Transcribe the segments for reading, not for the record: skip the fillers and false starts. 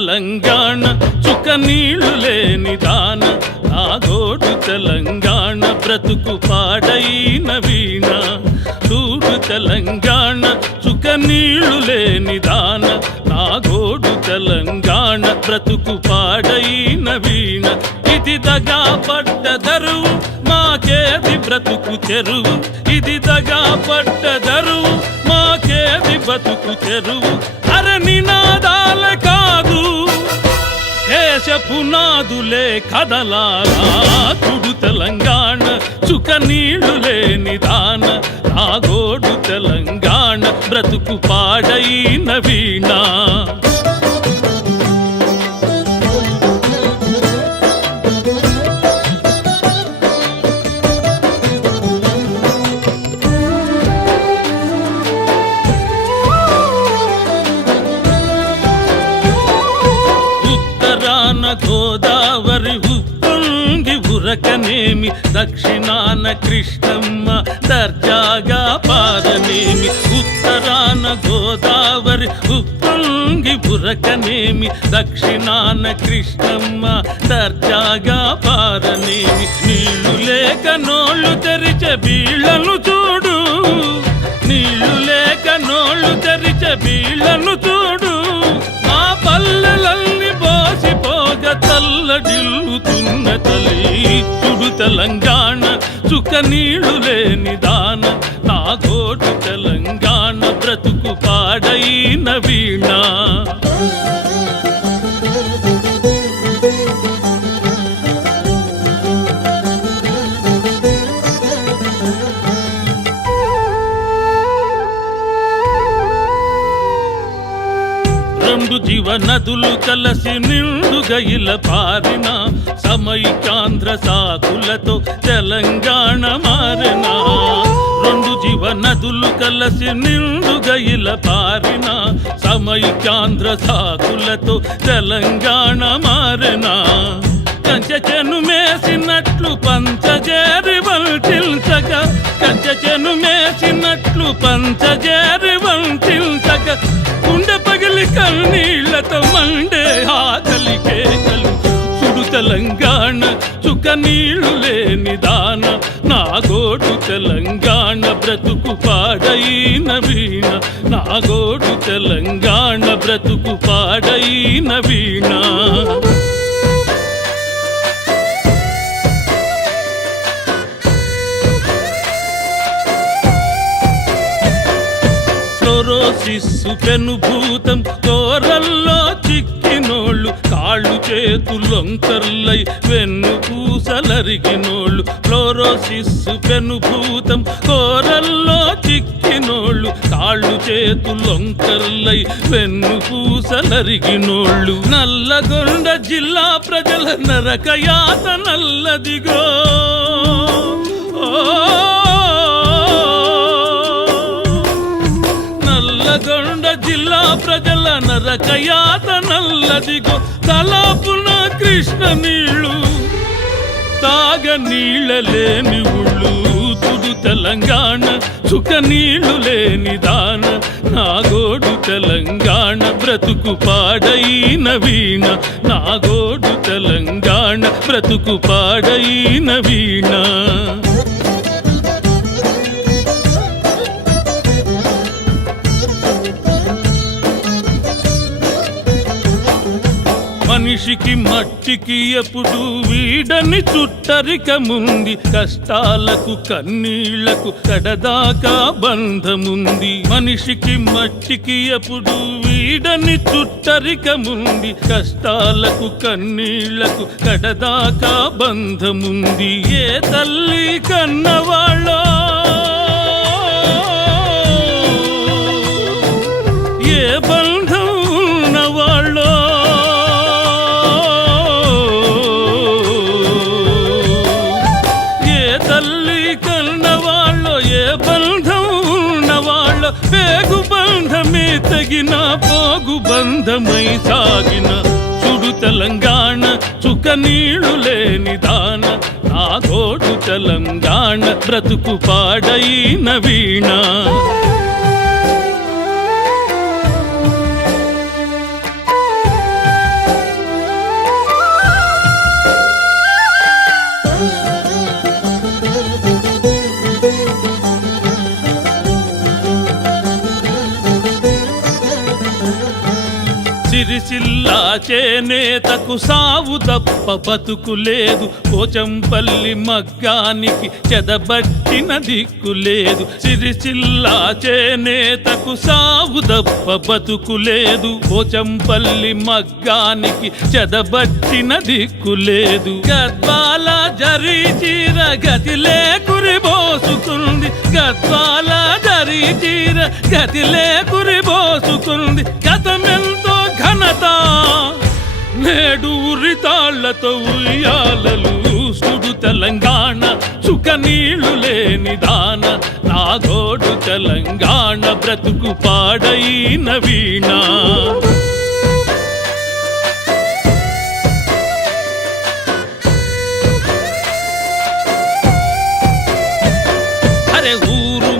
తెలంగాణ చుక్క నీళ్లు లేని దాన నా గోడు తెలంగాణ బ్రతుకు పాడైన వీణ చూడు తెలంగాణ చుక్క నీళ్లు లేని దాన నా గోడు తెలంగాణ బ్రతుకు పాడైన వీణ ఇది దగా పడ్డ దరువు మాకేది బ్రతుకు చెరువు ఇది దగా పడ్డ దరువు మాకేది బ్రతుకు చెరువు అర నినాదాల కాదు దేశ పునాదులే కదలారా తుడు తెలంగాణ చుక్క నీళ్లు లేని దాన నా గోడు తెలంగాణ బ్రతుకు పాడైన వీణ గోదావరి ఉప్పొంగి ఉరకనేమి దక్షిణాన కృష్ణమ్మ దర్జాగా పారనేమి ఉత్తరాన గోదావరి ఉప్పొంగి ఉరకనేమి దక్షిణాన కృష్ణమ్మ దర్జాగా పారనేమి నీళ్లు లేక నోళ్ళు తెరిచే బీళ్లను చూడు నీళ్లు లేక నోళ్ళు తెరిచే బీళ్లను చూడు మా పల్లెలన్నీ బోసిపోగ తల్లడిల్లుతున్న తల్లి చుడు తెలంగాణ చుక్క నీళ్లు లేని దాన నా గోడు తెలంగాణ బ్రతుకు పాడైన వీణ రెండు జీవ నదులు కలసి నిండుగా ఇలా పారిన సమైకాంధ్ర సాకులతో తెలంగాణ మారిన రెండు జీవ నదులు కలసి నిండుగా ఇలా పారిన సమైకాంధ్ర సాకులతో తెలంగాణ మారిన కంచె చెను మేసినట్లు పంచజేరి వంటిల్చగా కంచె చెను మేసినట్లు పంచజేరి వంటిల్చగా గుండె పగిలి కన్నీళ్లతో మండే ఆకలికే కలు చుడు తెలంగాణ చుక్క నీళ్లు లేని దాన నా గోడు తెలంగాణ బ్రతుకు పాడైన వీణ నా గోడు తెలంగాణ బ్రతుకు పాడైన వీణ క్లోరోసిస్సు పెనుభూతం తోరల్లో చిక్కినోళ్ళు కాళ్ళు చేతులొంకర్లై వెన్ను పూసలరిగినోళ్ళు క్లోరోసిస్సు పెనుభూతం తోరల్లో చిక్కినోళ్ళు కాళ్ళు చేతులొంకర్లై వెన్ను పూసలరిగినోళ్ళు నల్లగొండ జిల్లా ప్రజల నరకయాత నల్లదిగో నల్లగొండ జిల్లా ప్రజల నరకయాత నల్లదిగో తలాపున కృష్ణ నీళ్ళు తాగ నీళ్ళ లేని ఊళ్ళు తుడు తెలంగాణ చుక్క నీళ్లు లేని దాన నా గోడు తెలంగాణ బ్రతుకు పాడైన వీణ నా గోడు తెలంగాణ బ్రతుకు పాడైన వీణ మనిషికి మట్టికి ఎప్పుడు వీడని చుట్టరికముంది కష్టాలకు కన్నీళ్లకు కడదాకా బంధముంది మనిషికి మట్టికి ఎప్పుడు వీడని చుట్టరికముంది కష్టాలకు కన్నీళ్లకు కడదాకా బంధముంది ఏ తల్లి కన్నవాళ్ళో ఏ బంధం ఉన్నవాళ్ళో పేగు బంధమే తగిన పోగు బంధమై సాగిన చుడు తెలంగాణ చుక్క నీళ్లు లేని దాన నా గోడు తెలంగాణ బ్రతుకు పాడైన వీణ సిరిసిల్లా చేనేతకు సావు తప్ప బతుకు లేదు, పోచంపల్లి మగ్గానికి చెదబట్టిన దిక్కు లేదు. సిరిసిల్లా చేనేతకు సావు తప్ప బతుకు లేదు, పోచంపల్లి మగ్గానికి చెదబట్టిన దిక్కు లేదు. గద్వాల జరీ చీర గతిలే కురిబోసుకుంది, గద్వాల జరీ చీర గతిలే కురిబోసుకుంది. గతమెంతో ఘనత నేడు ఉరితాళ్లతో ఉయ్యాలలు సుడు తెలంగాణ, చుక్క నీళ్లు లేని దాన. నా గోడు తెలంగాణ బ్రతుకు పాడైన వీణ.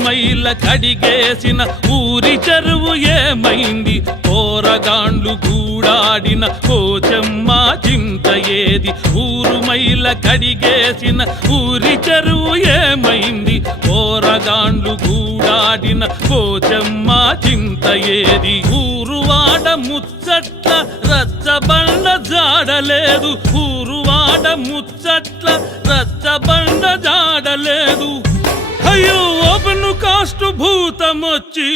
మైల కడిగేసిన ఊరి చెరువు ఏమైంది, పోరగాండ్లు గూడాడిన పోచమ్మ చింత ఏది. ఊరు మైల కడిగేసిన ఊరి చెరువు ఏమైంది, పోరగాండ్లు గూడాడిన పోచమ్మ చింత ఏది. ఊరువాడ ముచ్చట్ల రచ్చబండ జాడలేదు, ఊరువాడ ముచ్చట్ల రచ్చబండ జాడలేదు. అయ్యో ఓపెను కాస్ట్ భూతమొచ్చి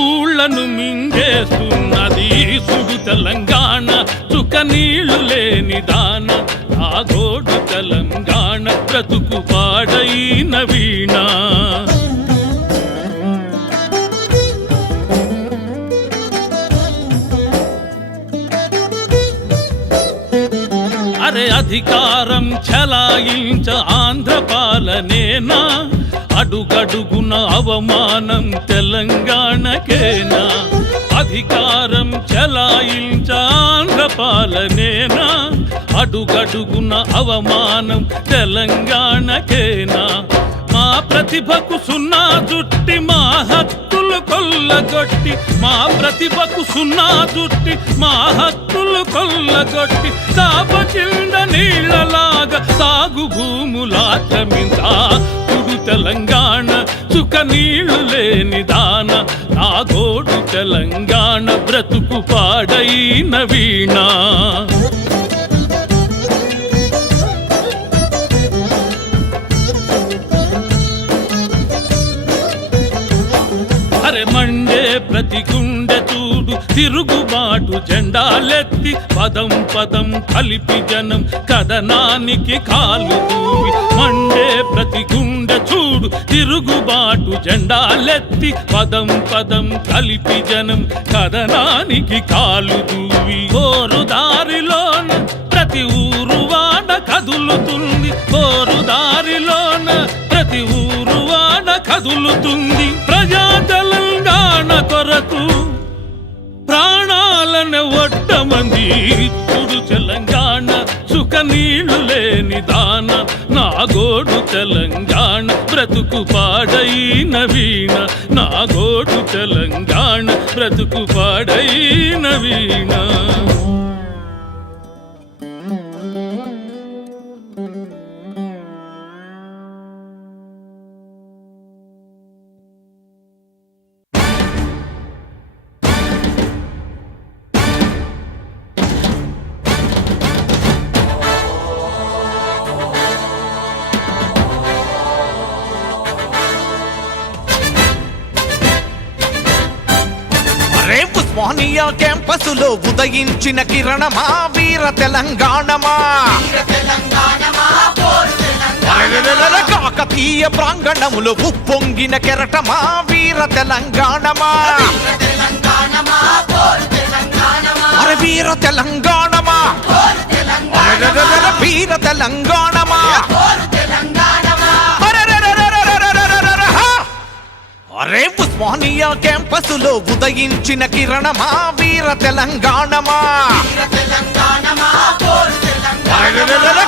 ఊళ్ళను మింగేస్తున్నది సుడు తెలంగాణ, చుక్క నీళ్లు లేని దాన. నా గోడు తెలంగాణ బ్రతుకు పాడైన వీణ. అరే అధికారం చలాయించ ఆంధ్ర పాలనేనా, అడుగడుగున అవమానం తెలంగాణకేనా. అధికారం చలాయించ ఆంధ్ర పాలనేనా, అడుగడుగున అవమానం తెలంగాణకేనా. మా ప్రతిభకు సున్నా చుట్టి మా హక్కులు కొల్లగొట్టి, మా ప్రతిభకు సున్నా చుట్టి మా హక్కులు కొల్లగొట్టి, తాప కింద నీళ్లలాగా సాగు భూములాక్రమించా తుడు తెలంగాణ, చుక్క నీళ్లు లేని దాన. నా గోడు తెలంగాణ బ్రతుకు పాడైన వీణ. మండే ప్రతి గుండె చూడు తిరుగుబాటు జెండాలెత్తి, పదం పదం కలిపి జనం కథనానికి కాలు దూవి. మండే ప్రతి గుండె చూడు తిరుగుబాటు జెండాలెత్తి, పదం పదం కలిపి జనం కథనానికి కాలు దూవి. ఓరు దారిలోన ప్రతి ఊరు వాడ కదులుతుంది, ఓరు దారిలోన ప్రతి ఊరు వాడ కదులుతుంది. ప్రజా తెలంగాణ కొరకు ప్రాణాలను ఒట్టమంది తుడు తెలంగాణ, చుక్క నీళ్లు లేని దాన. నా గోడు తెలంగాణ బ్రతుకు పాడైన వీణ, నా గోడు తెలంగాణ బ్రతుకు పాడైన వీణ. ఉస్మానియా క్యాంపసులో ఉదయించిన కిరణమా వీర తెలంగాణమా, కాకతీయ ప్రాంగణములో ఉప్పొంగిన కెరటమా వీర తెలంగాణమా. అరే వీర తెలంగాణమా, వీర తెలంగాణమా. అరే ఉస్మానియా క్యాంపసులో ఉదయించిన కిరణమా వీర తెలంగాణమా,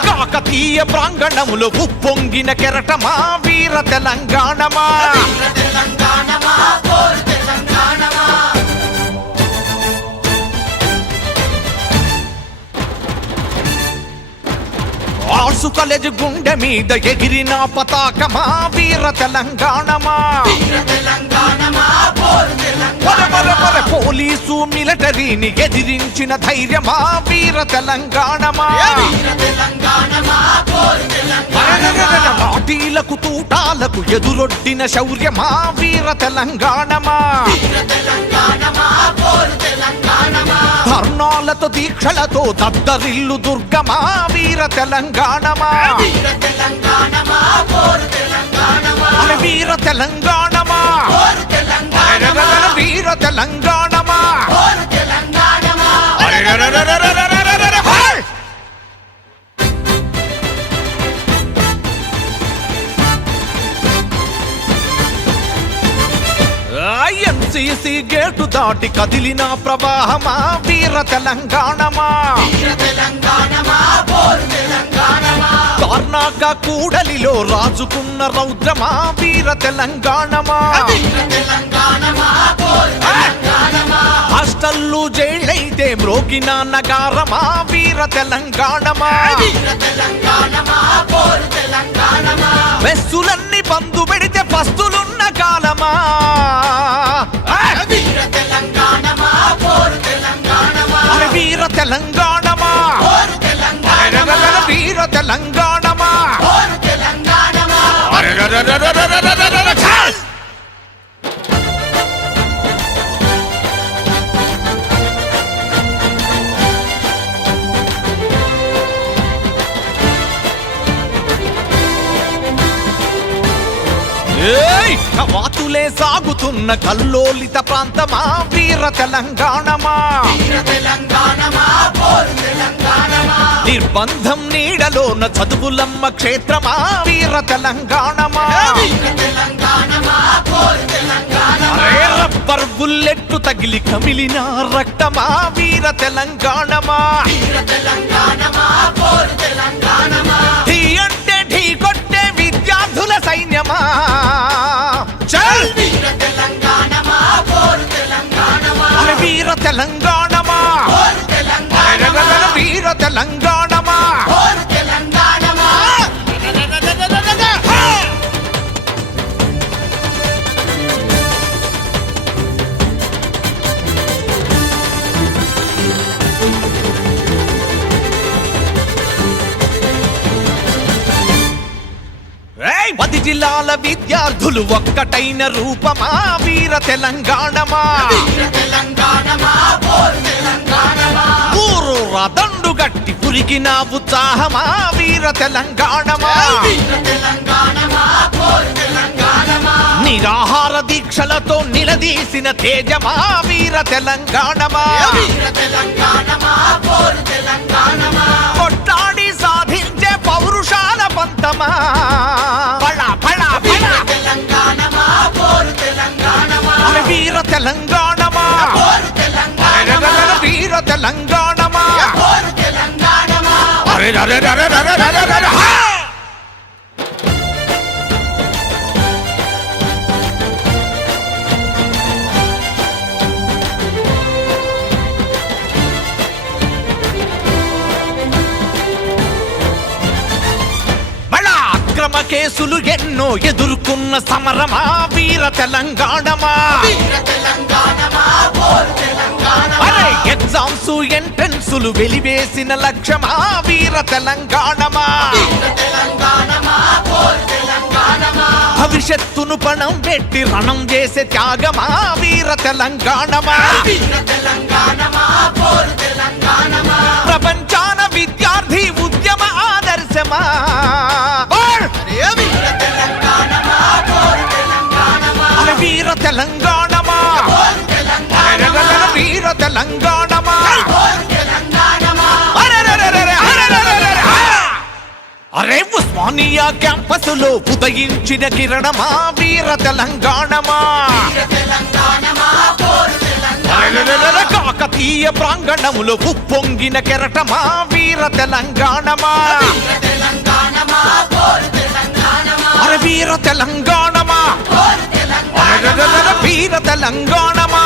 కాకతీయ ప్రాంగణములో ఉప్పొంగిన కెరటమా వీర తెలంగాణమా. ఆర్ట్స్ కాలేజ్ గుండె మీద ఎగిరిన పతాకమా వీర తెలంగాణమా పోలీసు మిలిటరీని ఎదిరించిన ధైర్యమా వీర తెలంగాణమా లాఠీలకు తూటాలకు ఎదురొడ్డిన శౌర్యమా వీర తెలంగాణమా ధర్నాలతో దీక్షలతో దద్దరిల్లు దుర్గమా వీర తెలంగాణమా వీర తెలంగాణమా వీర తెలంగాణమా ఎంసీసీ గేటు దాటి కదిలిన ప్రవాహమా వీర తెలంగాణమా కర్ణాక కూడలిలో రాజుకున్న రౌద్రమా వీర తెలంగాణమా హాస్టల్లు జైళ్ళైతే మ్రోగిన నగారమా వీర తెలంగాణమా మెస్సులన్నీ బంధు పెడితే పస్తులున్న కాలమా వీర తెలంగాణమా వీర తెలంగాణమా వాతులే సాగుతున్న కల్లోలిత ప్రాంతమా వీర తెలంగాణమా నిర్బంధం నీడలోన చదువులమ్మ క్షేత్రమా వీర తెలంగాణమా రబ్బర్ బుల్లెట్టు తగిలి కమిలిన రక్తమా వీర తెలంగాణమా ఢీ అంటే ఢీ కొట్టే విద్యార్థుల సైన్యమా వీర తెలంగాణమా వీర తెలంగాణమా పది జిల్లాల విద్యార్థులు ఒక్కటైన రూపమా వీర తెలంగాణమా ఊరు రదండు గట్టి పురిగిన ఉత్సాహమా వీర తెలంగాణమా నిరాహార దీక్షలతో నిలదీసిన తేజమా వీర తెలంగాణమా కొట్లాడి సాధించే పౌరుషాల పంతమా వీర తెలంగాణమా వీర తెలంగాణమా అక్రమ కేసులు ఎన్నో ఎదుర్కొన్న సమరమా వీర తెలంగాణమా ఎగ్జామ్స్ ఎంట్రన్సులు వెలివేసిన లక్ష్యమా వీర తెలంగాణమా భవిష్యత్తును పణం పెట్టి రణం చేసే త్యాగమా వీర తెలంగాణమా ప్రపంచాన విద్యార్థి ఉద్యమ ఆదర్శమా వీర తెలంగాణమా వీర తెలంగాణమా అరే ఉస్మానియా క్యాంపస్లో ఉదయించిన కిరణమా వీర తెలంగాణమా కాకతీయ ప్రాంగణములో ఉప్పొంగిన కెరటమా వీర తెలంగాణమా అరే వీర తెలంగాణమా వీర తెలంగాణమా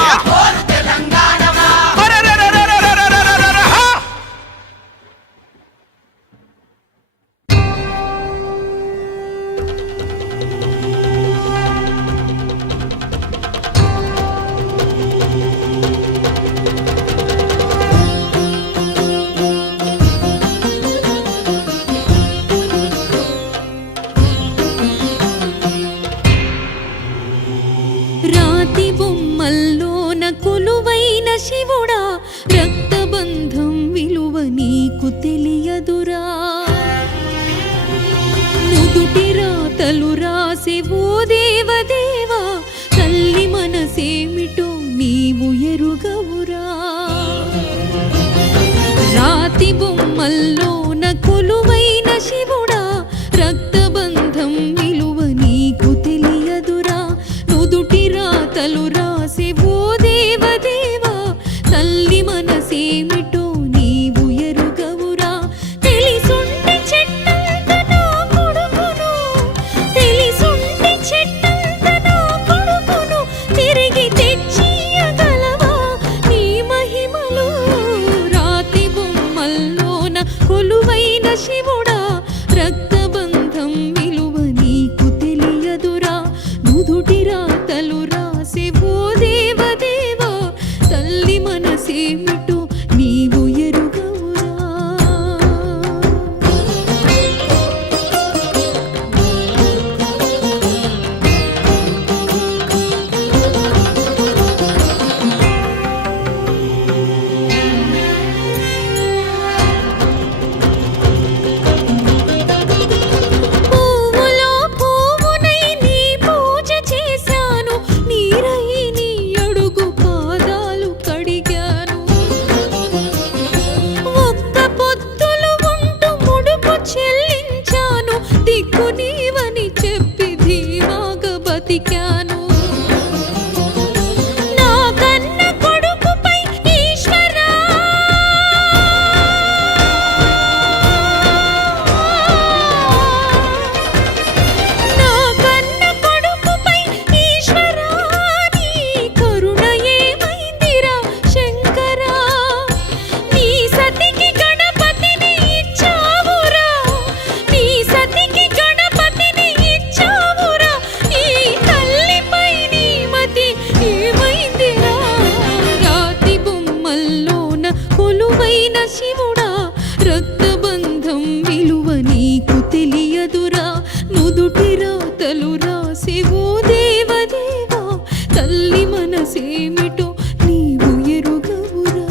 కొలువైన శివుడా రక్తబంధం విలువ నీకు తెలియదురా నుదుటి రాతలు రాసేవో దేవదేవా తల్లి మనసేమిటో నీవు ఎరుగవురా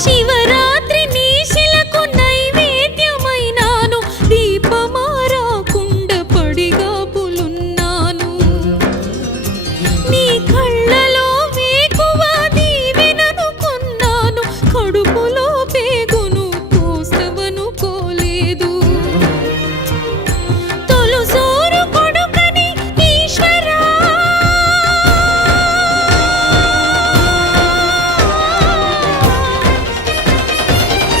శివరాత్రి నీశిలకు నైవేద్యమైనాను దీపమారాకుండ పడిగాపులున్నాను నీ కళ్ళలో వేకువ దీవెనను కొన్నాను కడుపులో పేగును కోసవనుకోలేదు తొలుసూరు కొడుకని ఈశ్వరా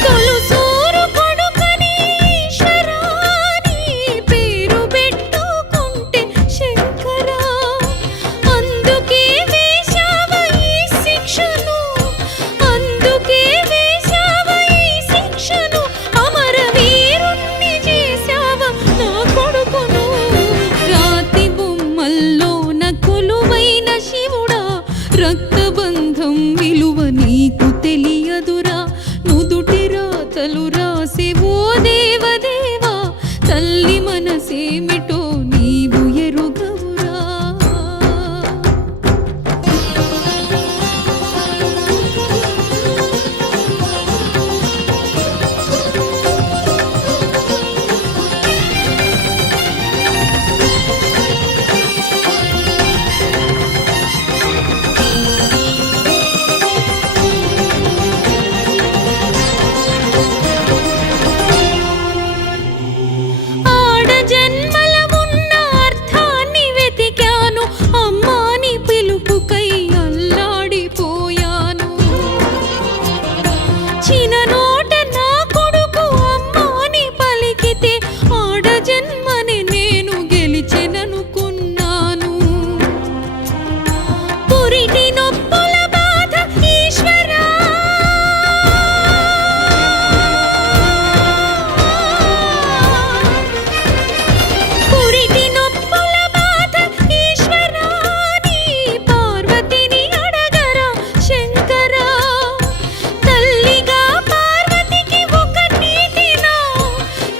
తొలుసూరు కొడుకని ఈశ్వరా నీ పేరు పెట్టుకుంటే శంకరా అందుకే వేశావ ఈ శిక్షను అందుకే వేశావ ఈ శిక్షను అమరవీరుణ్ణి చేశావ నా కొడుకును రాతి బొమ్మల్లోన కొలువైన శివుడా రక్తబంధం విలువ నీకు తెలియదురా నుదుటి రాతలు రాసేవో దేవదేవా తల్లి మనసేమిటో నీవు ఎరుగవురా ఆడ జన్మల ఉన్న అర్థాన్ని వెతికాను అమ్మాని పిలుపుకై అల్లాడిపోయాను చిన్ననోట నా కొడుకు అమ్మాని పలికితే ఆడ జన్మని నేను గెలిచెననుకున్నాను పురిటి నొప్పుల బాధ ఈశ్వరా పురిటి నొప్పుల బాధ ఈశ్వరా నీ పార్వతిని అడగరా శంకరా తల్లిగా పార్వతికి ఒక నీతినా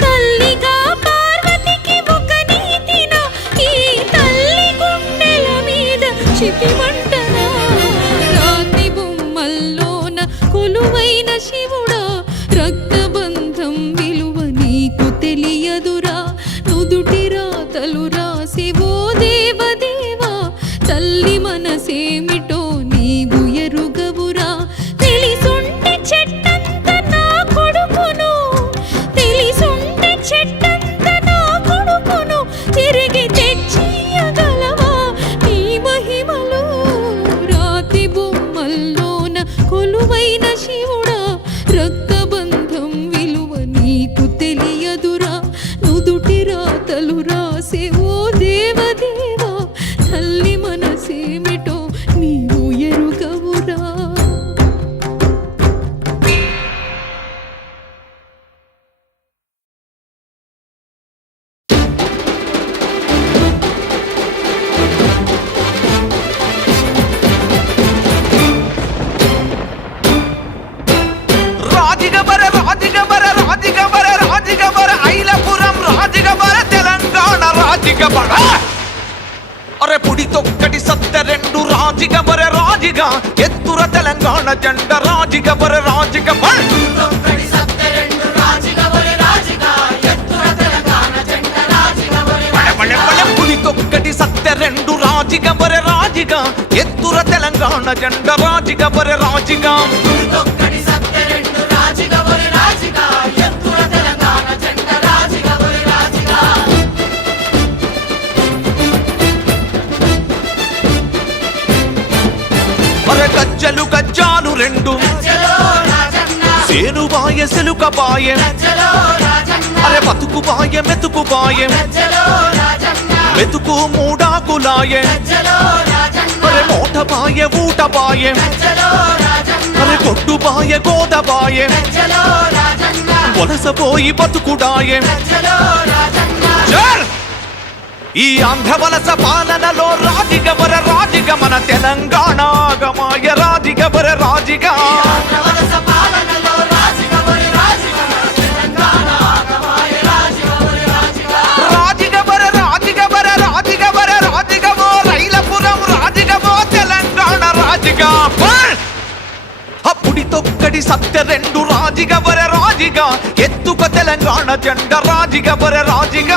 తల్లిగా పార్వతికి ఒక నీతినా ఈ తల్లి గుండెల మీద చితిమంటనా రాతి బొమ్మల్లోన కొలువైన శివుడా రక్తబంధం విలువ నీకు తెలియదురా నుదుటి రాతలు రాసేవో దేవదేవా తల్లి మనసేమిటో నీవు ఎరుగవురా తెలిసుంటే చెట్టంత నా కొడుకును తెలిసుంటే చెట్టంత నా కొడుకును తిరిగి తెచ్చియగలవా నీ మహిమలు రాతి బొమ్మల్లోన కొలువైన శివుడా రక్తబంధం విలువ నీకు తెలియదురా నుదుటి రాతలు రాసేవో దేవదేవా తల్లి మనసేమిటో నీవు ఎరుగవురా రాజిగబర రాజిగబర రాజిగబర రాజిగబర ఐలపురం రాజిగబర తెలంగాణ రాజిగబర అరే పుడి తొక్కటి సత్తె రెండు రాజిగబర రాజిగా ఎత్తుర తెలంగాణ జెండ రాజిగబర రాజిగబర పుడి తొక్కటి సత్తె రెండు రాజిగబర రాజిగా ఎత్తుర తెలంగాణ జెండ రాజిగబర రాజిగా అరే గజ్జలు గజ్జాలు రెండు సేను బాయ సెలుక బాయ అరే బతుకు బాయ మెతుకు బాయ మెతుకు మూడాకులాయ అరే మోటబాయే ఊటబాయే అరే కొట్టుబాయే గోదబాయే వలసపోయి బతుకుడాయే చల్! ఈ ఆంధ్ర వలస పాలనలో రాజిగవర రాజిగ మన తెలంగాణ ఆగమాయ రాజిగవర రాజిగ రాజిగవర రాజిగవర రాజిగవర రాజిగవో రైలపురం రాజిగవో తెలంగాణ రాజిగ అప్పుడి తొక్కడి సత్య రెండు రాజిగవర రాజిగ ఎత్తుక తెలంగాణ జెండ రాజిగవర రాజిగ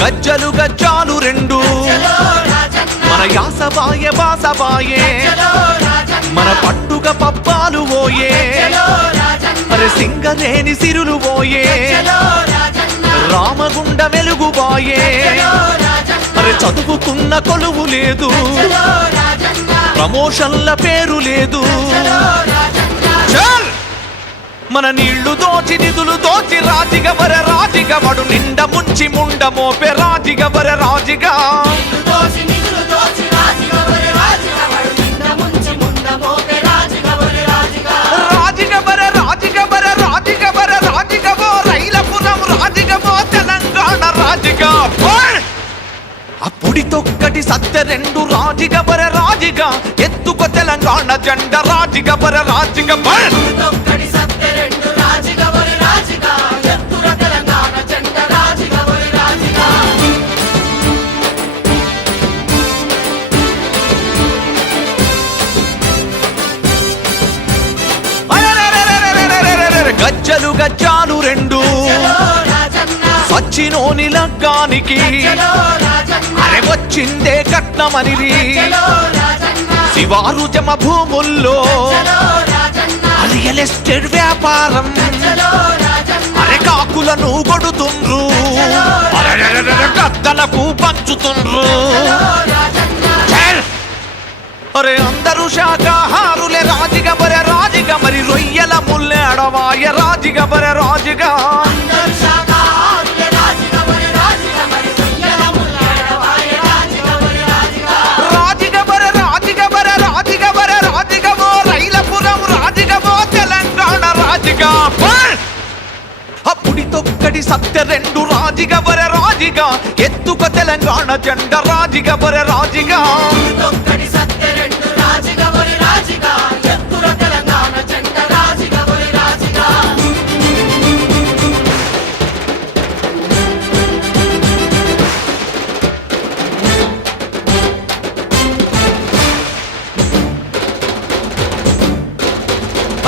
గజ్జలు గజ్జాలు రెండు మన యాసబాయే బాసబాయే మన పట్టుక పప్పాలు ఓయే అరే సింగరేని సిరులు ఓయే రామగుండ వెలుగుబాయే అరే చదువుకున్న కొలువు లేదు ప్రమోషన్ల పేరు లేదు చల్! మన నీళ్లు దోచి నిధులు దోచి రాజిగవర రాజిగ వడు నిండ ముంచి ముండ మోపే రాజిగవర రాజిగ రాజిగవర రాజిగవర రాజిగవర రాజిగవో రైలపురం రాజిగవో తెలంగాణ రాజిగ అప్పుడి తొక్కటి సత్య రెండు రాజిగవర రాజిగ ఎత్తుక తెలంగాణ జెండ రాజిగవర రాజిగ గజ్జలు గజ్జాలు రెండు సచ్చినోని లగ్గానికి అరే వచ్చిందే కట్నమనిది శివారు జమ భూముల్లో రియల్ ఎస్టేట్ వ్యాపారం అరే కాకులను కొడుతుండ్రు గద్దలకు పంచుతుండ్రు అరే అందరూ శాకాహారులే రాజిగవర రాజిగ మరి రొయ్యల ముల్లేడవాయ రాజిగవర రాజిగ రాజిగవర రాజిగవర రాజిగవర రాజిగవో రైలపురం రాజిగవో తెలంగాణ రాజిగ అప్పుడి తొక్కడి సత్య రెండు రాజిగవర రాజిగ ఎత్తుక తెలంగాణ జెండ రాజిగవర రాజిగ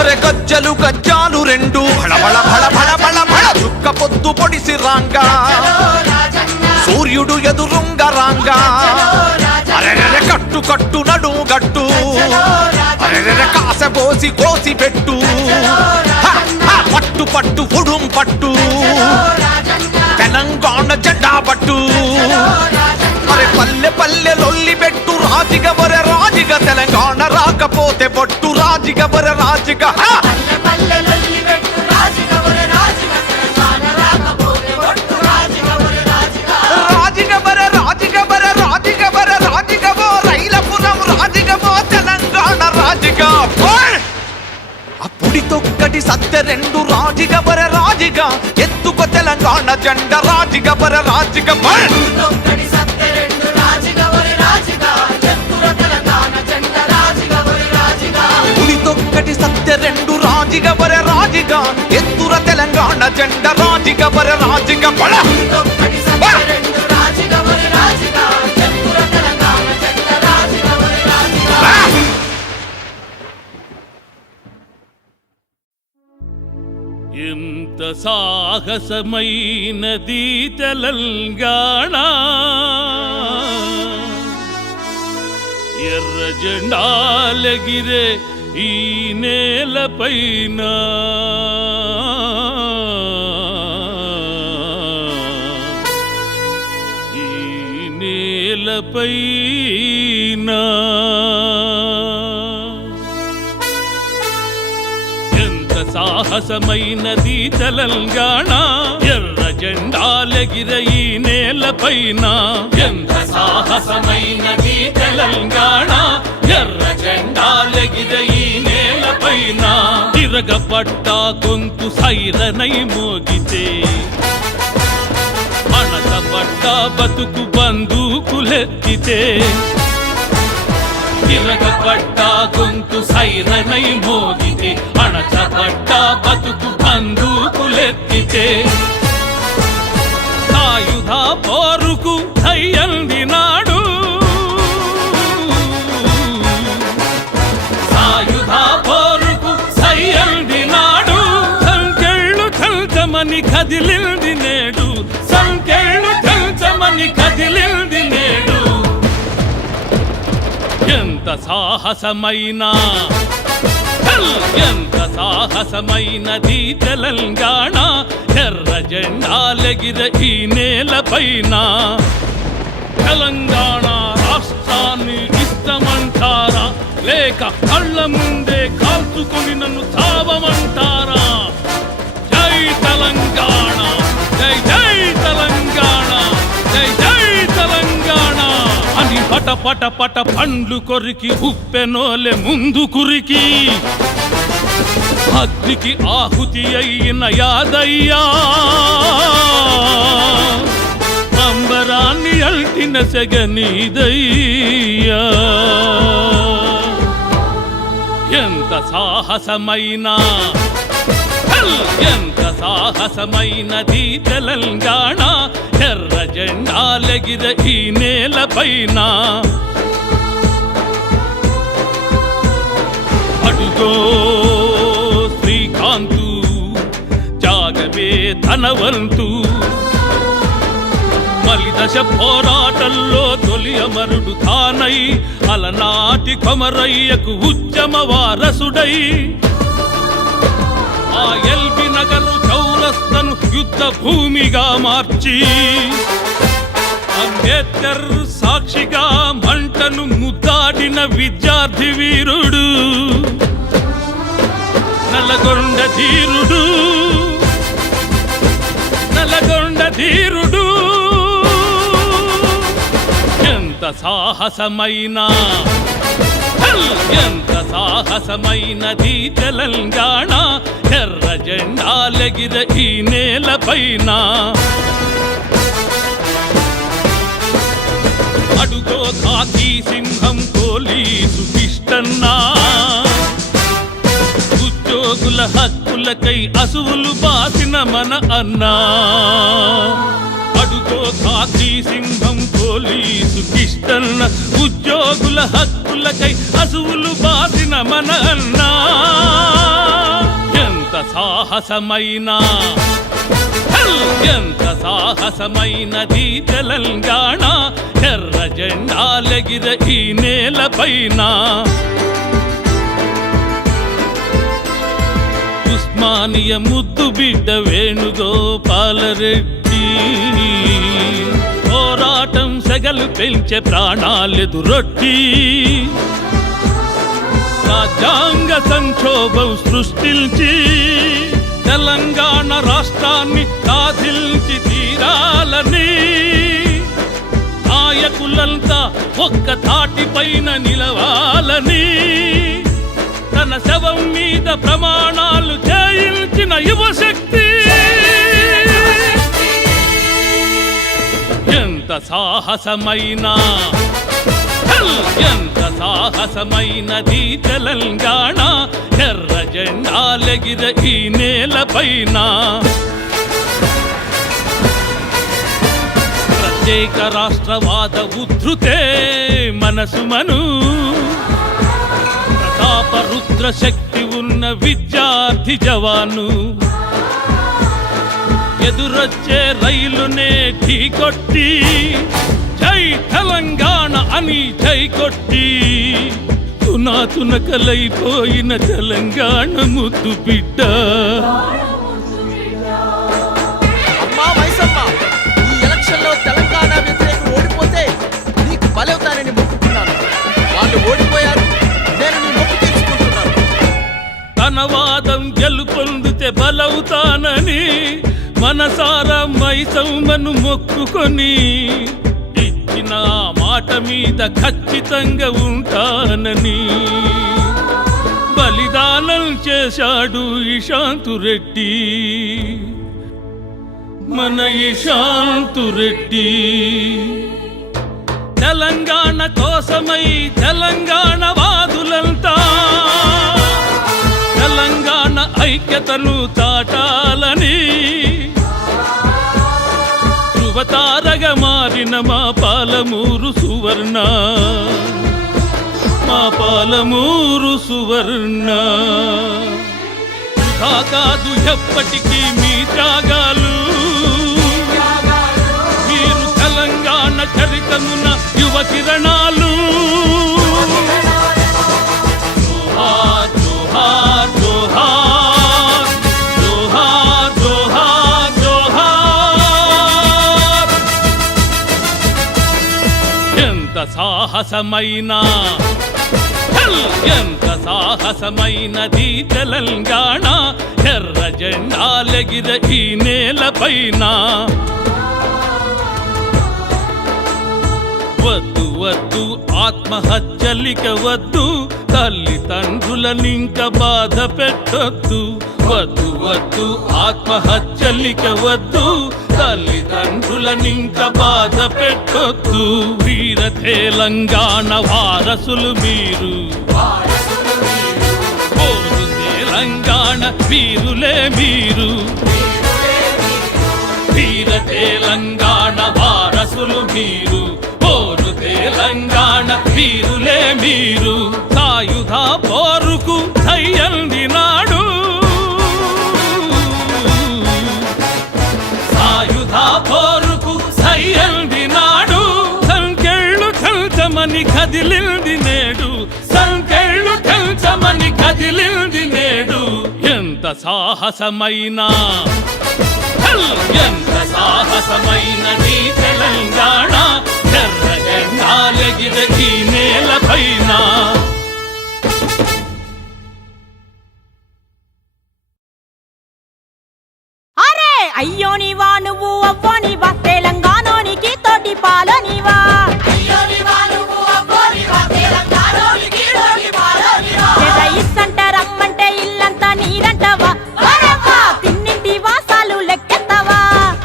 అరే గజ్జలు గజ్జాలు రెండు భళ భళ భళ భళ భళ భళ చుక్క పొద్దు పొడిసి రాంగా సూర్యుడు ఎదురుంగ రాంగా అరే కట్టు కట్టు నడు గట్టు అరే కాస పోసి కోసి పెట్టు పట్టు పట్టు ఉడుం పట్టు తెలంగాణ జెండా పట్టు అరే పల్లె పల్లె లొల్లి పెట్టు రాజిగవర రాజిగ తెలంగాణ రాకపోతే పొట్టు రాజిగవర రాజిగ రాజిగవర రాజిగవర రాజిగవర రాజిగవో రైలపురం రాజిగవో తెలంగాణ రాజిగ అప్పుడి తొక్కటి సత్య రెండు రాజిగవర రాజిగ ఎత్తుక తెలంగాణ జెండ రాజిగవర రాజిగ ఉడి తొక్కటి సత్య రెండు రాజిగవర రాజిగ ఎత్తుర తెలంగాణ జెండ రాజిగవర రాజిగ ఎంత సాహసమైనది తెలంగాణ ఎర్ర జెండాలెగిరే ఈ నేలపైన నేలపైన ఎంత సాహసమైనది తెలంగాణ ఎర్ర జెండాలెగిర ఈ నేలపైన ఎంత సాహసమైనది తెలంగాణ ఎర్ర జెండాలెగిర ఈ నేలపైన తిరగబడ్డ గొంతు సైరనై మోగితే అణగబడ్డ బతుకు బందూకులెత్తితే తిరగబడ్డ గొంతు సైరనై మోగితే అణగబడ్డ బతుకు బందూకులెత్తితే సాయుధ పోరుకు దయ్యందినాడు సాయుధ పోరుకు సయ్యందినాడు సంకెళ్ళు చల్చమని కదిలింది నేడు సంకెళ్ళు చల్చమని కదిలింది నేడు ఎంత సాహసమైనా ఎంత సాహసమైనది తెలంగాణ ఎర్ర జెండాలెగిర ఈ నేలపైన తెలంగాణ రాష్ట్రాన్ని ఇష్టమంటారా లేక కళ్ళ ముందే కాల్చుకొని నన్ను చావమంటారా జై తెలంగాణ జై జై తెలంగాణ జై జై తెలంగాణ అని పట పట పట పండ్లు కొరికి ఉప్పెనోలే ముందు కురికి అగ్నికి ఆహుతి అయిన యాదయ్యా అంబరాన్ని అల్టిన సెగనీదయ్యా ఎంత సాహసమైనా ఎంత సాహసమైనది తెలంగాణ ఎర్ర జెండాలెగిర ఈ నేలపైన అడుగో శ్రీకాంతు జాగవే ధనవంతు మలిదశ పోరాటంలో తొలి అమరుడు తానై అలనాటి కొమరయ్యకు ఉద్యమ వారసుడై ఆ ఎల్బి నగరు చౌరస్తను యుద్ధ భూమిగా మార్చి అంబేద్కర్ సాక్షిగా మంటను ముద్దాడిన విద్యార్థి వీరుడు నల్లగొండ ధీరుడు నల్లగొండ ధీరుడు ఎంత సాహసమైనా ఎంత సాహసమైనది తెలంగాణ ఎర్ర జెండాలెగిర ఈ నేలపైన అడుగో కాకి సింహం పోలీసు కిష్టన్నా ఉద్యోగుల హక్కులకై అసువులు బాసిన మన అన్నా అడుగో కాకి సింహం పోలీసు కిష్టన్న ఉద్యోగుల హక్కులకై అసువులు బాసిన మన అన్నా ఎంత సాహసమైనా ఎంత సాహసమైనది తెలంగాణ ఎర్ర జెండాలెగిర ఈ నేలపైన ఉస్మానియ ముద్దు బిడ్డ వేణుగోపాలరెడ్డి పోరాటం సెగలు పెంచే ప్రాణాలెదురొట్టి రాజ్యాంగ సంక్షోభం సృష్టించి తెలంగాణ రాష్ట్రాన్ని సాధించి తీరాలని నాయకులంతా ఒక్క తాటిపైన నిలవాలని తన శవం మీద ప్రమాణాలు చేయించిన యువశక్తి ఎంత సాహసమైనా ఎంత సాహసమైనది తెలంగాణ ఎర్ర జెండాలెగిర ఈ నేలపైన ప్రత్యేక రాష్ట్రవాద ఉద్ధృతే మనసు మను ప్రతాప రుద్ర శక్తి ఉన్న విద్యార్థి జవాను ఎదురొచ్చే రైలునే ఢీకొట్టి జై తెలంగాణ అని జై కొట్టి తునకలైపోయిన తెలంగాణ ముద్దు బిడ్డ. అమ్మా మైసమ్మ, ఈ ఎలక్షన్ లో తెలంగాణ వ్యతిరేకులు ఓడిపోతే నీ మనసారా మైసమ్మను మొక్కుకొని ఇచ్చిన మాట మీద ఖచ్చితంగా ఉంటానని బలిదానం చేశాడు ఇషాంతురెడ్డి, మన ఇషాంతురెడ్డి. తెలంగాణ కోసమై తెలంగాణ వాదులంతా తెలంగాణ ఐక్యతను చాటాలని ధృవతారగా మారిన మా పాలమూరు సువర్ణ, మా పాలమూరు సువర్ణ. వృథా కాదు ఎప్పటికీ మీ త్యాగాలు, మీరు తెలంగాణ చరితమున యువ కిరణాలు. జోహార్ జోహార్ జోహార్ జోహార్ జోహార్ జోహార్. ఎంత సాహసమైనా ఎంత సాహసమైనది తెలంగాణ, ఎర్ర జెండాలెగిర ఈ నేలపైన. వద్దు వద్దు ఆత్మహత్యలిక వద్దు, తల్లిదండ్రులనింక బాధ పెట్టొద్దు. వద్దు వద్దు ఆత్మహత్యలిక వద్దు, తల్లిదండ్రులనింక బాధ పెట్టొద్దు. వీర తెలంగాణ వారసులు మీరు, ఓరు తెలంగాణ వీరులే మీరు. వీర తెలంగాణ వారసులు మీరు, ఓరు తెలంగాణ వీరులే మీరు. సాయుధ పోరుకు సయ్యంది నాడు, సాయుధ పోరుకు సయ్యంది నాడు. సంకెళ్ళు చల్చమని కదిలింది నేడు, సంకెళ్ళు చల్చమని కదిలింది నేడు. ఎంత సాహసమైనా ఎంత సాహసమైనది తెలంగాణ, ఎర్ర జెండాలెగిర ఈ నేలపైన. అరే అయ్యో నీవా నువ్వు అవ్వో నీవా, తెలంగాణోనికి తోటి పాలనివా. ఇస్సంట రమ్మంటే ఇల్లంతా నీరంటవా, తిన్నింటి వాసాలు లెక్కెత్తవా.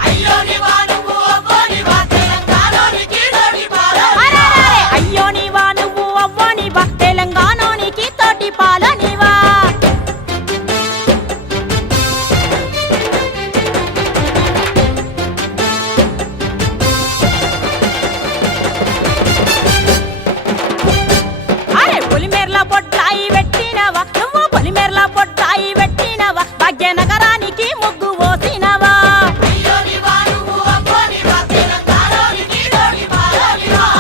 అయ్యో నీవా నువ్వు అవ్వో నీవా, తెలంగాణోనికి తోటి పాలనివా. అరే పొలిమేర్ల పొట్లాయి పెట్టినవా, నువ్వు పొలిమేర్ల పొట్లాయి పెట్టినవా, భాగ్యనగరానికి ముగ్గు పోసినవా.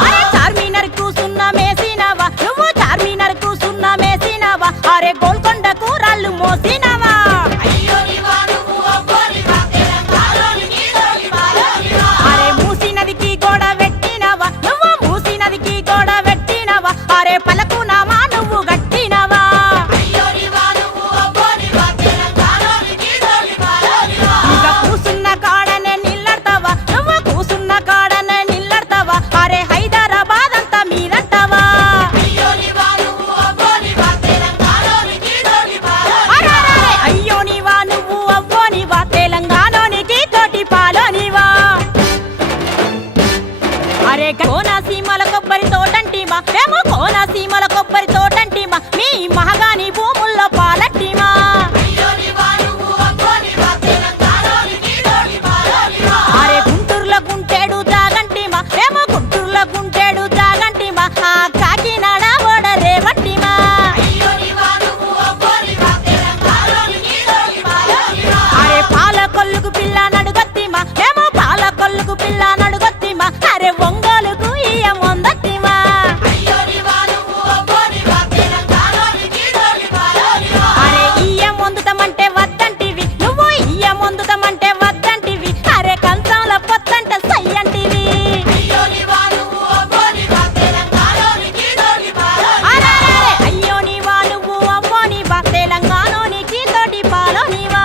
అరే చార్మినార్ కు సున్నమేసినవా, నువ్వు చార్మినార్ కు సున్నమేసినవా, అరే గోల్కొండకు రాళ్ళు మోసినవా. అరే మూసి నదికి గోడ పెట్టినవా, నువ్వు మూసి నదికి గోడ పెట్టినవా, అరే పలకు నామా నువ్వు గట్టినవా. ఇక కూసున్న కాడనే నిల్లడతావా, నువ్వు కూసున్న కాడనే నిల్లడతావా, అరే హైదరాబాద్ అంతా మీదంటావా. అరే అయ్యో నీవా నువ్వు అవ్వో నీవా, తెలంగాణోనికి తోటి పాలనివా. అరే కోనసీమల కొబ్బరి తోటంటిమా, మేము కోనసీమల కొబ్బరి తోటంటిమా, మీ మహగాని భూముల్లో పాలట్టిమా. అరే గుంటూరులో గుంటేడు జాగంటిమా, మేము గుంటూరులో గుంటేడు జాగంటిమా, ఆ కాకినాడ ఓడరే వట్టిమా. అరే పాలకొల్లుకు పిల్ల నడుగొత్తిమా, మేము పాలకొల్లుకు పిల్ల నడుగొత్తిమా, అరే ఒంగోలుకు ఇయ్యం వందత్తిమా. అరే ఇయ్యం వందుతామంటే వద్దంటివి, నువ్వు ఇయ్యం వందుతామంటే వద్దంటివి, అరే కంచంల పొత్తంట సయ్యంటివి. అరే అయ్యో నీవా నువ్వు అవ్వో నీవా, తెలంగాణోనికి తోటి పాలనివా.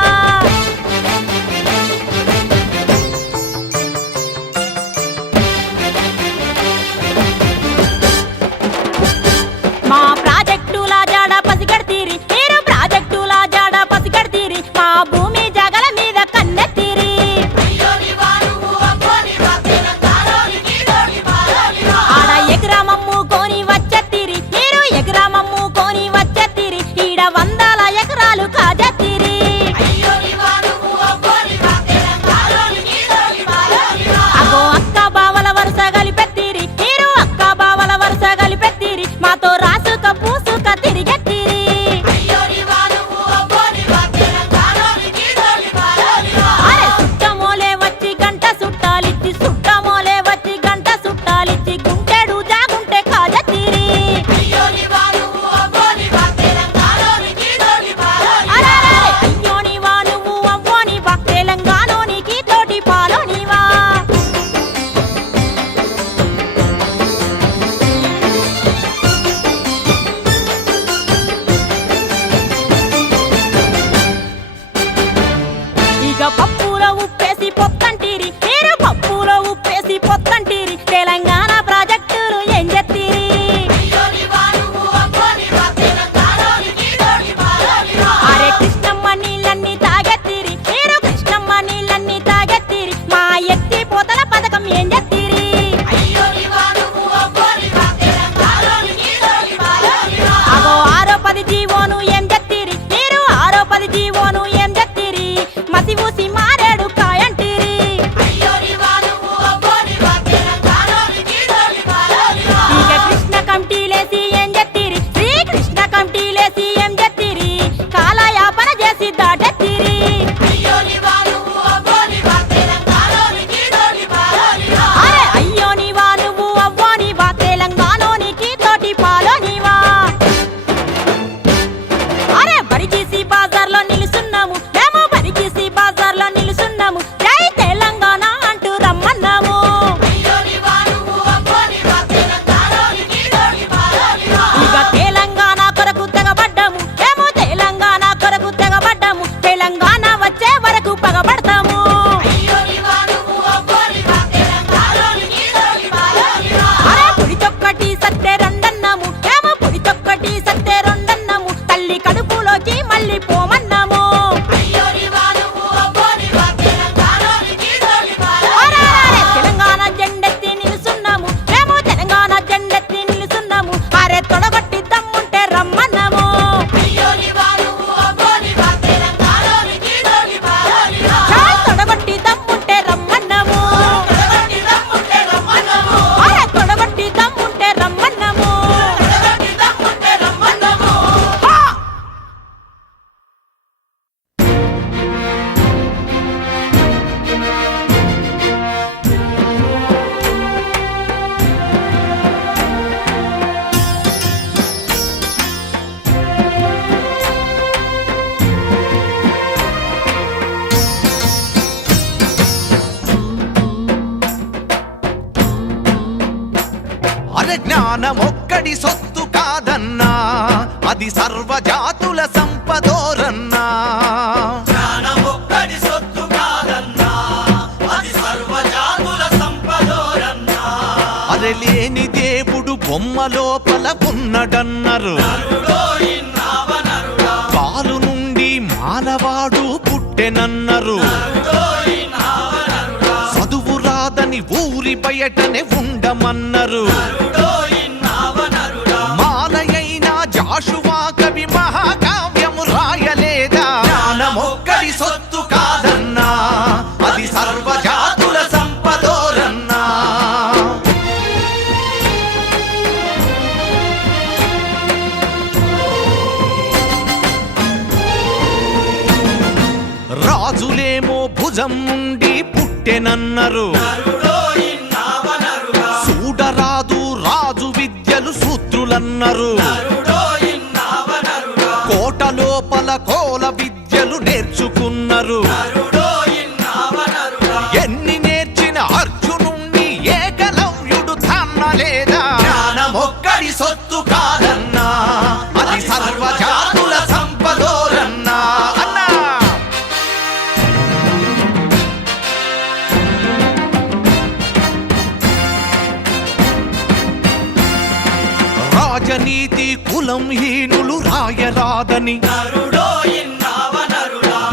అరే జ్ఞానమొక్కడి సొత్తు కాదన్నా, అది సర్వజాతుల సంపదోరన్నా. జ్ఞానమొక్కడి సొత్తు కాదన్నా, అది సర్వజాతుల సంపదోరన్నా. అరే లేని దేవుడు బొమ్మ లోపల ఉన్నడన్నారు, కాలు నుండి మానవాడు పుట్టెనన్నారు. చదువు రాదని ఊరి బయటనే ఉండమన్నారు. మాలయైన జాషువా కవి మహాకావ్యము రాయలేదా? జ్ఞానమొక్కడి సొత్తు కాదన్నా, అది సర్వజాతుల సంపదోరన్నా. రాజులేమో భుజం నుండి పుట్టెనన్నారు, చూడరాదు రాజు విద్యలు సూత్రులన్నారు. కోట లోపల కోల విద్యలు నేర్చుకున్నారు. ఎన్ని నేర్చిన అర్జునుణ్ణి ఏకలవ్యుడు తన్నలేదా? జ్ఞానమొక్కడి సొత్తు కాదన్నా, అది సర్వజాతుల సంపదోరన్నా. అన్నా రాజనీతి కులం హీనులు రాయరాదని,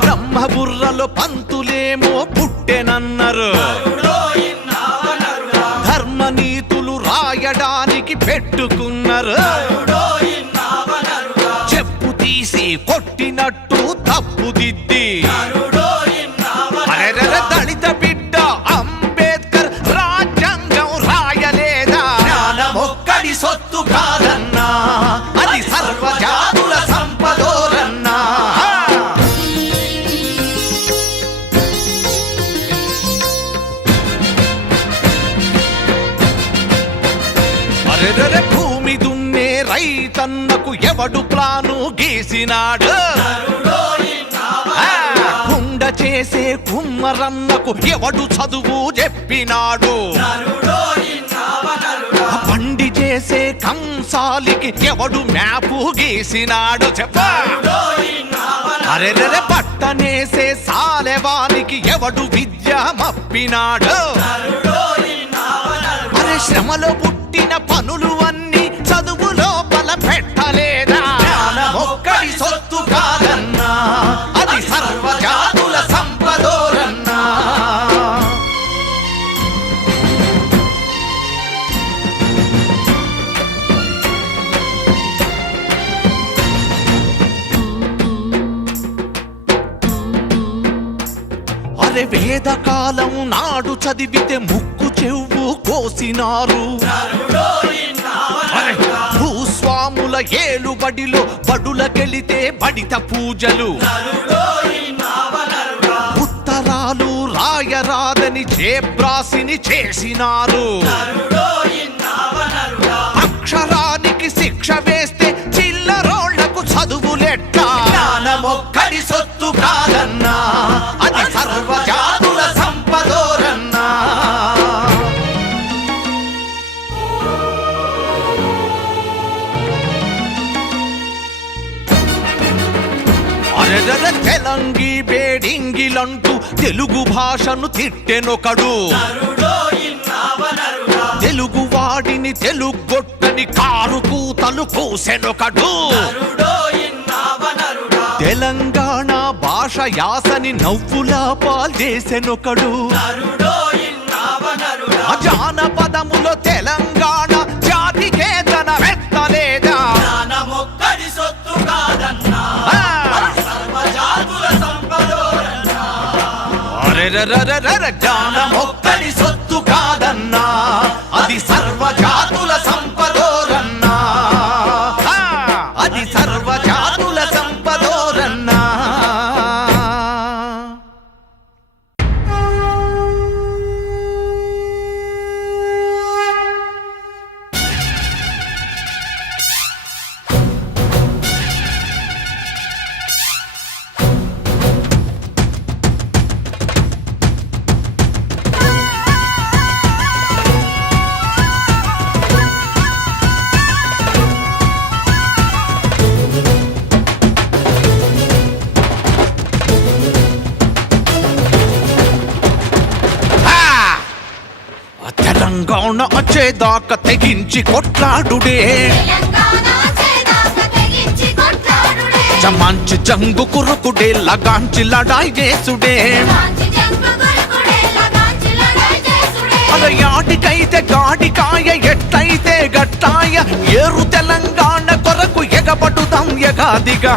బ్రహ్మబుర్రలో పంతులేమో పుట్టెనన్నారు. ధర్మనీతులు రాయడానికి పెట్టుకున్నారు. చెప్పు తీసి కొట్టినట్టు తప్పుదిద్ది అరెరెరె దళిత బిడ్డ అంబేద్కర్ రాజ్యాంగం రాయలేదా? జ్ఞానమొక్కడి సొత్తు కాదన్నా, అది సర్వజాతుల సంపదోరన్నా. అరెరెరె భూమి దున్నే రైతన్నకు ఎవడు ప్లాను గీసినాడు? కుండ చేసే కుమ్మరన్నకు ఎవడు చదువు చెప్పినాడు? బండి చేసే కంసాలికి ఎవడు మ్యాపు గీసినాడు? చెప్ప అరెరెరె పట్టనేసే సాలెవానికి ఎవడు విద్య మప్పినాడు? అరే శ్రమలో పుట్టిన పనులు అన్ని చదువు లోపల పెట్టలేదా? జ్ఞానమొక్కడి సొత్తు కాదన్నా, అది సర్వజాతుల సంపదోరన్నా. అరే వేదకాలం నాడు చదివితే ముక్కు చెవు కోసినారు. భూస్వాముల ఏలుబడిలో బడులకెళితే బడిత పూజలు. ఉత్తరాలు రాయరాదని చేబ్రాసిని చేసినారు. అక్షరానికి శిక్ష వేస్తే చిల్లరోళ్లకు చదువులెట్లా? జ్ఞానమొక్కడి సొత్తు కాదన్నా, అది సర్వజాతుల సంపదోరన్నా. అరెరెరె తెలంగి బేడింగిలంటూ తెలుగు భాషను తిట్టెనొకడు. తెలుగు వాడిని తెలుగొట్టని కారు కూతలు కూసెనొకడు. తెలంగాణ భాష యాసని నవ్వులా పాల్చేసెనొకడు. జానపదములో తెలంగాణ జాతికే తన వెత్తలేదా? జ్ఞానమొక్కడి సొత్తు కాదన్నా, సర్వజాతుల సంపదోరన్నా. అరెరెరెరెరె జ్ఞానమొక్కడి సొత్తు కాదన్నా, అది సర్వజాతుల సంపదోరన్నా. అది సర్వజాతుల సంపదోరన్నా. తెలంగాణ వచ్చేదాకా తెగించి కొట్లాడుడే మంచి జంగు కురుకుడే లగాంచి లడాయి చేసుడే అలా యాటికైతే గాడికాయ ఎట్లయితే గట్టాయ ఏరు తెలంగాణ కొరకు ఎగబడుదాం ఎగాదిగా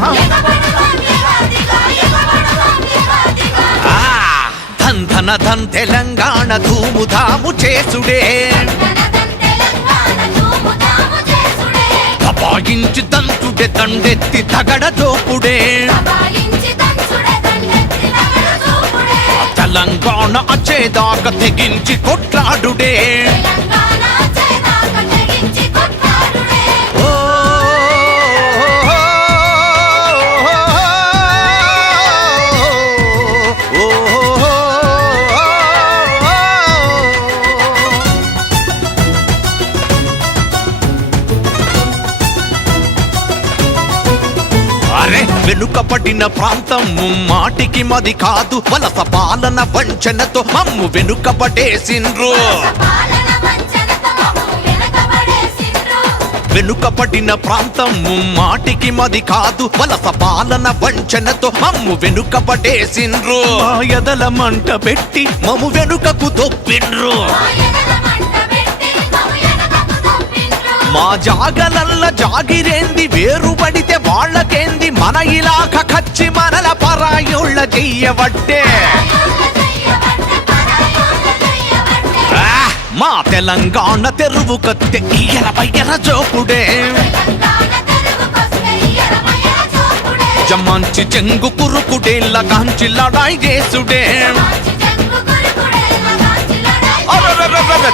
ధన్ ధన ధన్ తెలంగాణ ధూముధాము చేసుడే దబాయించి దంచుడే దండెత్తి తగడ దోపుడే తెలంగాణ వచ్చేదాకా తెగించి కొట్లాడుడే ఓ వెనుకబడిన ప్రాంతం మాటికి మది కాదు వలస పాలన వంచనతో మమ్ము వెనుకబడేసిండ్రు వెనుకబడిన ప్రాంతం మాటికి మది కాదు వలస పాలన వంచనతో మమ్ము వెనుకబడేసిండ్రు ఎదల మంట పెట్టి మమ్ము వెనుకకు దొప్పిండ్రు మా జాగలల్ల జాగిరేంది వేరుబడితే వాళ్ళకేంది మన ఇలాక కచ్చి మనల పరాయుళ్ళ చెయ్యబట్టే మా తెలంగాణ తెరువు కత్తె ఇయ్యల బయ్యల జోపుడే జమంచి చెంగు కురుకుడే లగాంచి లడాయి చేసుడే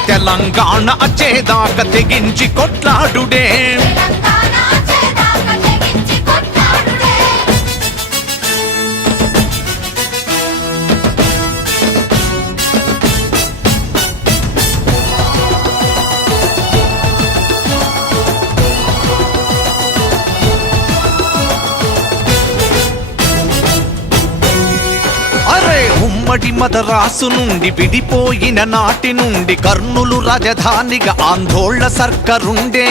తెలంగాణ వచ్చేదాకా తెగించి కొట్లాడుడే ఉమ్మడి మదరాసు నుండి విడిపోయిన నాటి నుండి కర్నూలు రాజధానిగా ఆందోళన సర్కారుండే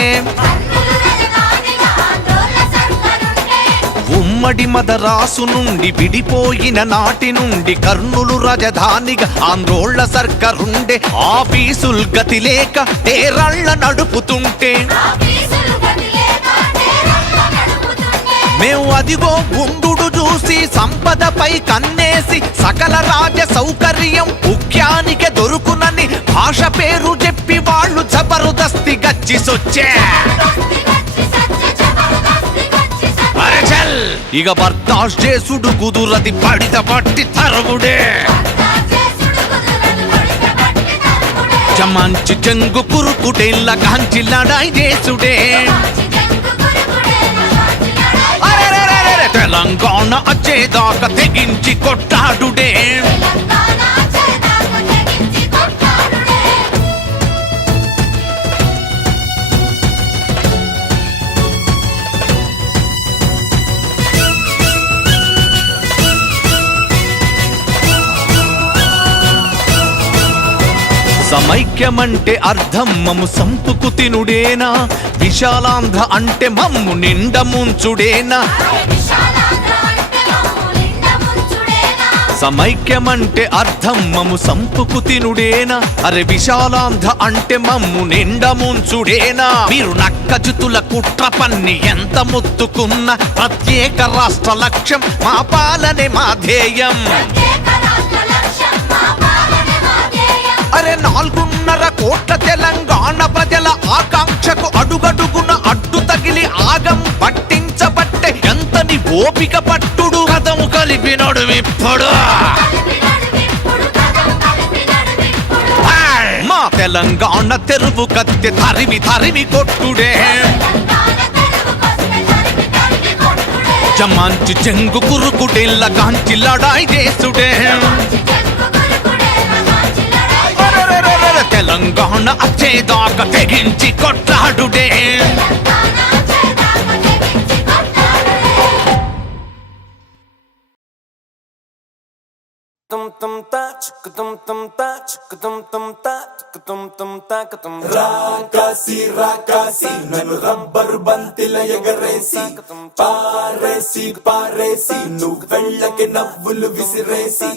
ఉమ్మడి మదరాసు నుండి విడిపోయిన నాటి నుండి కర్నూలు రాజధానిగా ఆందోళన సర్కారుండే ఆఫీసులు గతి లేక తేరళ్ళ నడుపుతుంటే మేము అదిగో గుండు చూసి సంపదపై కన్నేసి సకల రాజ్య సౌకర్యం ముఖ్యానికి దొరుకునని భాష పేరు చెప్పి వాళ్ళు జబర్దస్తి గచ్చి సొచ్చే ఇక బర్దాష్ చేసుడు కుదురది పడిత పట్టి తరుగుడే జమంచి చెంగు కురుకుడే లగాంచి లడాయి చేసుడే తెలంగాణ వచ్చేదాకా తెగించి కొట్లాడుడే సమైక్యమంటే అర్థం మమ్ము సంపుకు తినుడేనా విశాలాంధ్ర అంటే మమ్ము నిండ ముంచుడేనా సమైక్యమంటే అర్థం మమ్ము సంపుకు తినుడేనా అరే విశాలాంధ్ర అంటే మమ్ము నిండ ముంచుడేనా మీరు నక్కజుతుల కుట్ర పన్ని ఎంత ముత్తుకున్న ప్రత్యేక రాష్ట్ర లక్ష్యం మా పాలనే మా ధ్యేయం అరే 4.5 కోట్ల తెలంగాణ ప్రజల ఆకాంక్షకు అడుగడుగున అడ్డు తగిలి ఆగం పట్టించబట్టే ఎంతని ఓపిక పట్టుడు కథము కలిపినడు ఇప్పుడు మా తెలంగాణ తెరువు కత్తె తరిమి తరిమి కొట్టుడే జమంచి చెంగు కురుకుడే లగాంచి లడాయి చేసుడే తెలంగాణ వచ్చేదాకా తెగించి కొట్లాడుడే రాకాసి రాకాసి నన్ను రబ్బరు బంతిల ఎగరేసి పారేసి పారేసి నువ్వు వెళ్ళకి నవ్వులు విసిరేసి